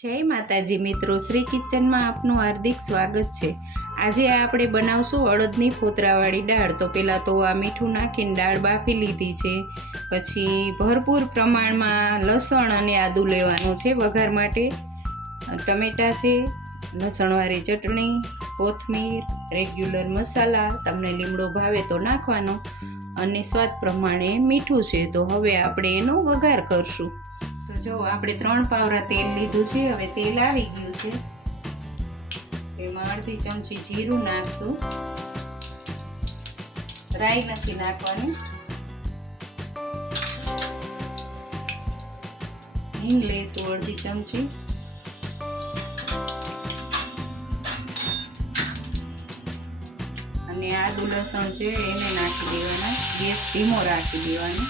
જય માતાજી મિત્રો, શ્રી કિચનમાં આપનું હાર્દિક સ્વાગત છે। આજે આપણે બનાવશું અડદની ફોતરાવાળી દાળ। તો પહેલાં તો આ મીઠું નાખીને દાળ બાફી લીધી છે। પછી ભરપૂર પ્રમાણમાં લસણ અને આદુ લેવાનું છે વઘાર માટે। ટમેટાં છે, લસણવાળી ચટણી, કોથમીર, રેગ્યુલર મસાલા, તમને લીમડો ભાવે તો નાખવાનો, અને સ્વાદ પ્રમાણે મીઠું છે। તો હવે આપણે એનો વઘાર કરશું। તો જો આપણે 3 પાવરા તેલ લીધું છે। હવે તેલ આવી ગયું છે, એમાં અડધી ચમચી જીરું નાખશું। રાઈ નથી નાખવાની। હિંગ લઈશું અડધી ચમચી, અને આદુ લસણ છે એને નાખી દેવાના। ગેસ ધીમો રાખી દેવાનો।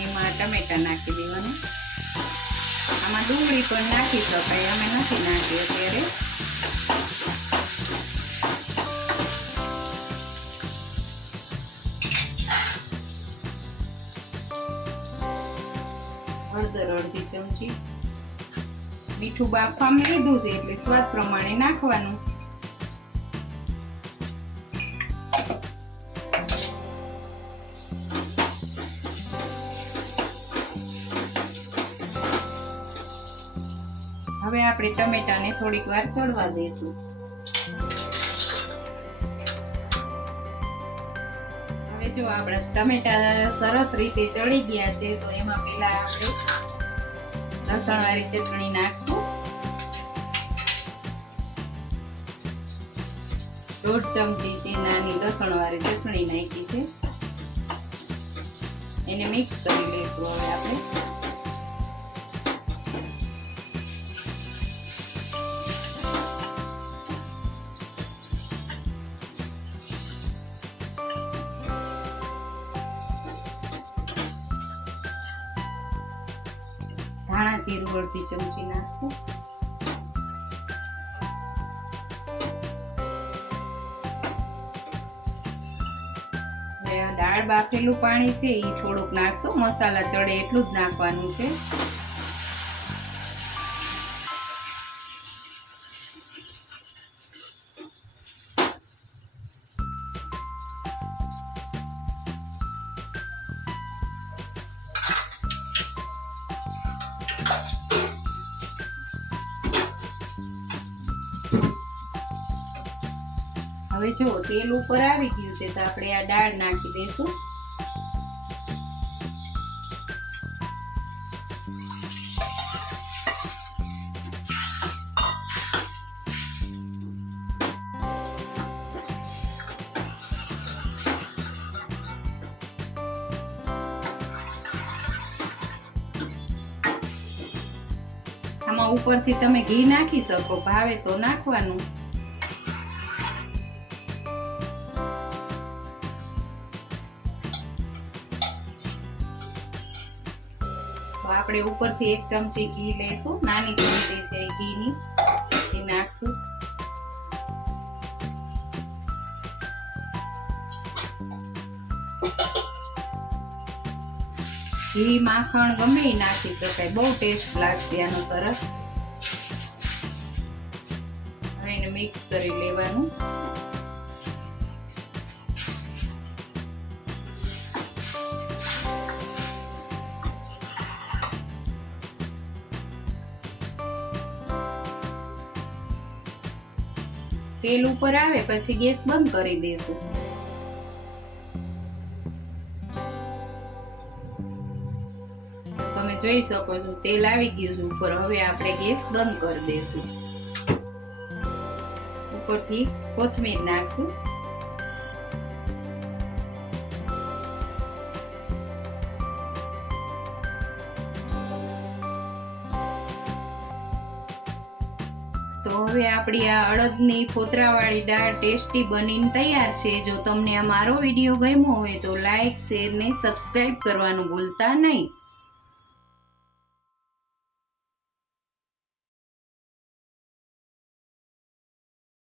એમાં ટમેટા નાખી દેવાનું। આમાં ડુંગળી પણ નાખી શકાય, અમે નથી નાખી અત્યારે। હળદર અડધી ચમચી, મીઠું બાફવામાં લીધું છે એટલે સ્વાદ પ્રમાણે નાખવાનું। હવે આપણે ટમેટાને થોડીક વાર ચડવા દઈશું। હવે જો આપણા ટમેટા સરસ રીતે ચડી ગયા છે, તો એમાં પહેલા આપણે લસણવાળી ચટણી નાખશું। 1.5 ચમચી છે નાની લસણવાળી ચટણી નાખી છે, એને મિક્સ કરી લઈશું। હવે આપણે ધાણા જીરું અડધી ચમચી નાખશું। દાળ બાફેલું પાણી છે એ થોડુંક નાખશું, મસાલા ચડે એટલું જ નાખવાનું છે। હવે જો તેલ ઉપર આવી ગયું છે, તો આપણે આ દાળ નાખી દઈશું। આમાં ઉપરથી તમે ઘી નાખી શકો, ભાવે તો નાખવાનું। આપણે ઉપરથી 1 ચમચી ઘી લઈશું, નાની ચમચી છે ઘીની, એ નાખશું। ઘી માખણ ગમે એ નાખી શકાય, બહુ ટેસ્ટ લાગશે આનો સરસ। હવે એને મિક્સ કરી લેવાનું। તેલ ઉપર આવે પછી ગેસ બંધ કરી દઈશું। તમે જોઈ શકો છો તેલ આવી ગયું છે ઉપર। હવે આપણે ગેસ બંધ કરી દઈશું। ઉપરથી કોથમીર નાખશું। તો હવે આપણી આ અડદની ફોતરાવાળી દાળ ટેસ્ટી બનીને તૈયાર છે। જો તમને આ મારો વિડીયો ગમ્યો હોય તો લાઈક, શેર ને સબસ્ક્રાઈબ કરવાનું ભૂલતા નહીં।